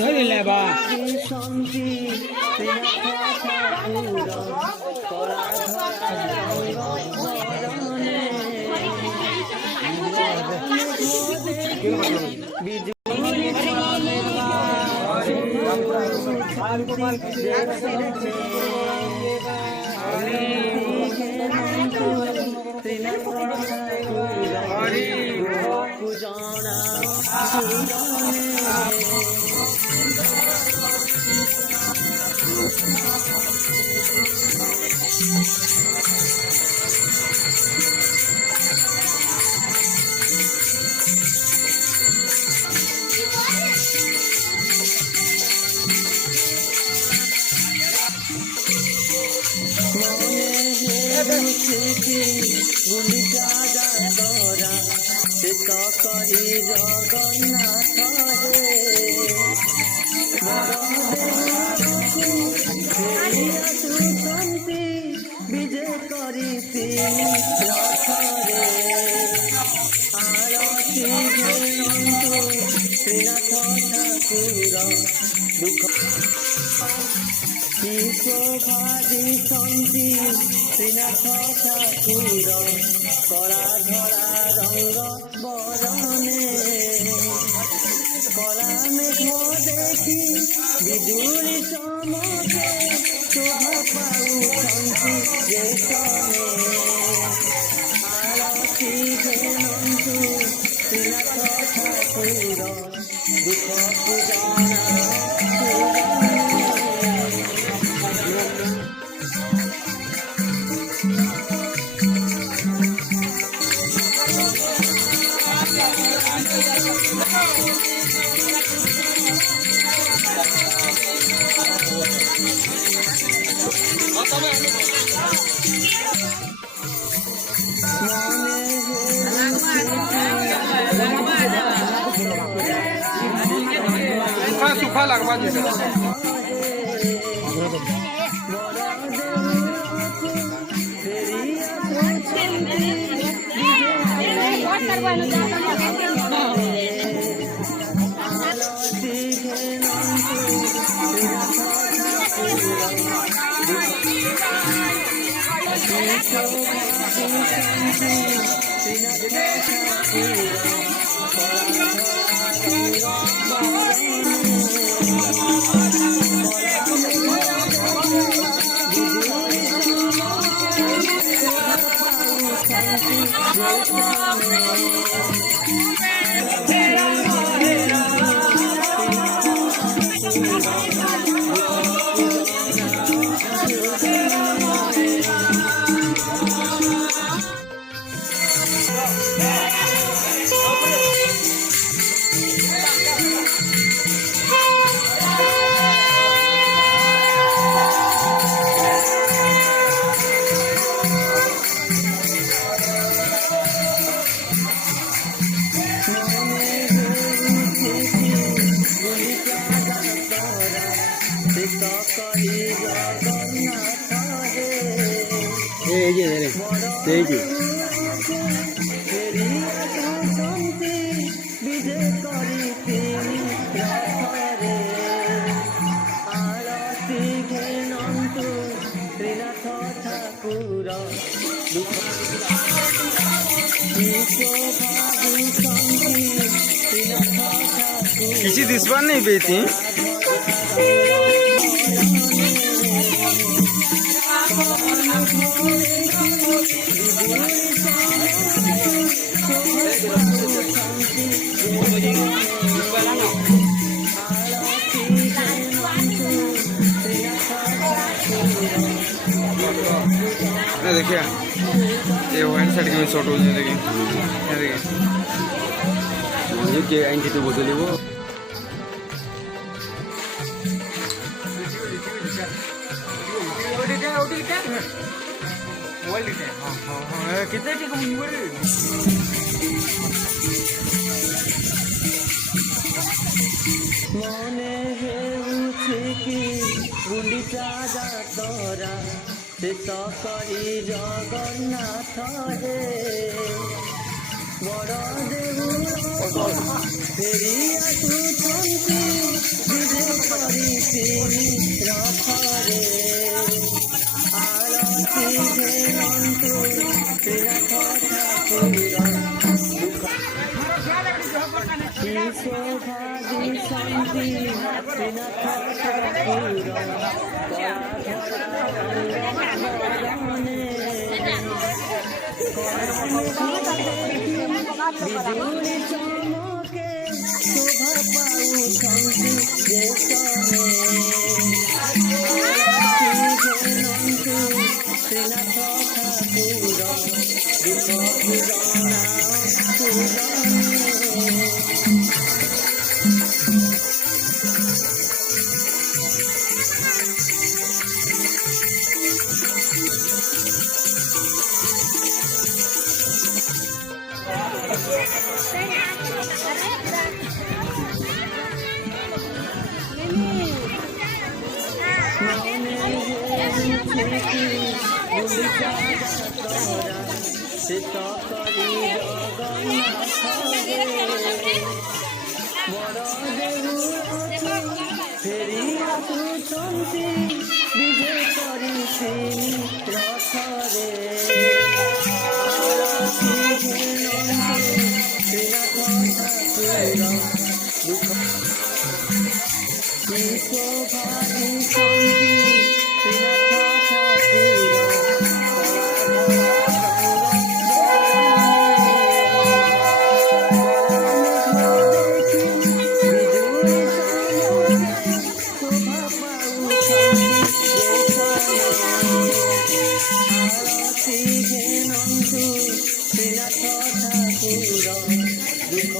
ধরিলে বা বিজে করি আরতি শ্রীনাথ ঠাকুর দুঃখ শোভাদি সন্তি শ্রীনাথ ঠাকুর কলা ধরা রঙ্গ বরণে কলা মেঘ দেখি বিজুলি চমকে শোভা পাউଛନ୍ତି যেসনে আরতি ঘেনন্তু শ্রীনাথ ঠাকুর দুঃখ পূজনা सुखा लगवा किसी दिसबार नहीं बेटी देखिए ये वाइन साइड के शॉट हो जाए देखिए मुझे के आएंगे तो बोतल वो कितने की मने हेउछि कि गुंडिचा जातरा से करी जगन्नाथ हे ବଡ଼ ଦେଉଳ ଫେରି ଆସୁଛନ୍ତି ବିଜେ କରିଥିଲି ରଥରେ ଆଳତି ଘେରନ୍ତୁ ତ୍ରିନାଥ ଠାକୁର କି ଶୋଭା ଦିଶନ୍ତି ତ୍ରିନାଥ ଠାକୁର ବିଜୁଳି ଚମକେ ଶୋଭା ପାଉଛନ୍ତି ଦେଶରେ ଘେରନ୍ତୁ ତ୍ରିନାଥ ଠାକୁର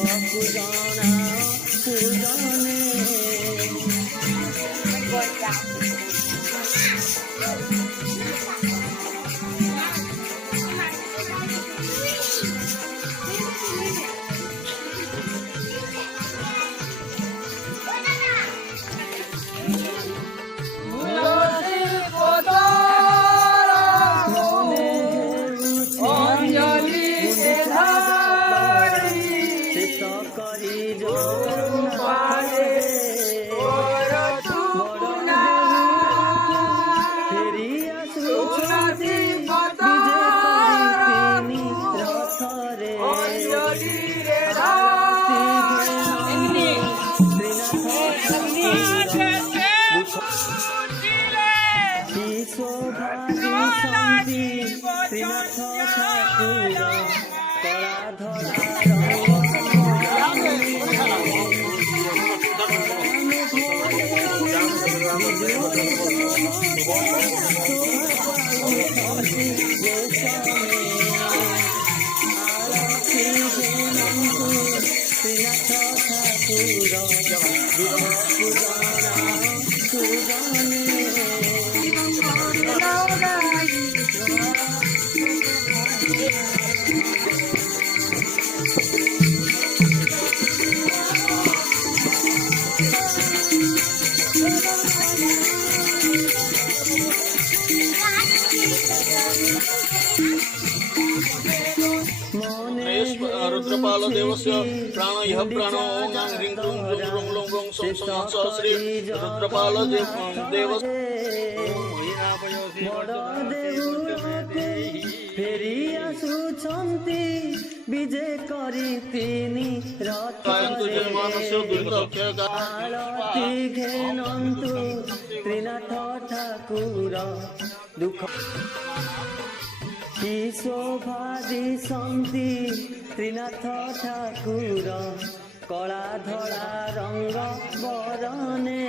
ଦୁଃଖକୁ ଜଣାଅ ପୂଜନେ ଶୀତ କରି ବଡ଼ ଦେଉଳକୁ ଫେରି ଆସୁଛନ୍ତି ବିଜେ କରିଥିଲି ରଥରେ ଆଳତି ଘେରନ୍ତୁ ତ୍ରିନାଥ ଠାକୁର ଦୁଃଖ କି ଶୋଭା ଦିଶନ୍ତି ତ୍ରିନାଥ ଠାକୁର ଦୁଃଖକୁ ଜଣାଅ ପୂଜନେ ତ୍ରିନାଥ ଠାକୁର କଳା रुद्रपाल देवस्य प्राण यह प्राणो ओं आं ह्रीं क्रूं ग्रूं ग्रूं लों लों सों सों स श्री रुद्रपाल देव फेरी आसुछन्ति विजय करितिनि रथरे आलती घेनन्तु त्रिनाथ ठाकुर दुःख कि शोभा दिशन्ति त्रिनाथ ठाकुर कला धला रंग बरने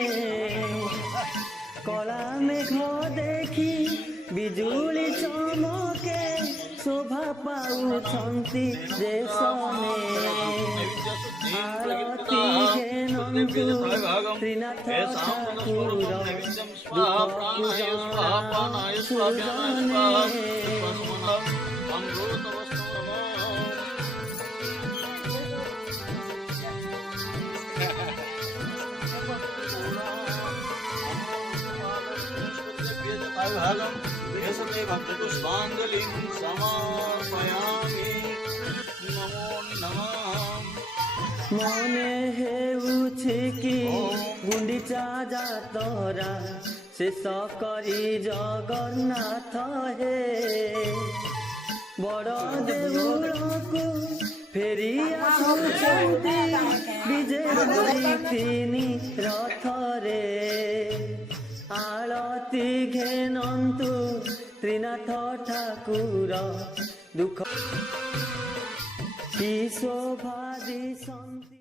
कला मेघ देखि बिजुली चमके शोभा पाउछन्ति देशने आरती घेनन्तु त्रिनाथ ठाकुर दुःखକୁ ଜଣାଅ ସୁଜନେ भक्तपुष्पाञ्जलिं समर्पयामि नमो মনে হেউছি কি গুଣ୍ଡিচা যাতরা ଶେଷ କରି ଜଗନ୍ନାଥ ହେ ବଡ଼ ଦେଉଳକୁ ଫେରି ଆସୁଛନ୍ତି ବିଜେ କରିଥିନି ରଥରେ ଆଳତି ଘେନନ୍ତୁ ତ୍ରିନାଥ ଠାକୁର ଦୁଃଖ କି ଶୋଭା ଦିଶନ୍ତି।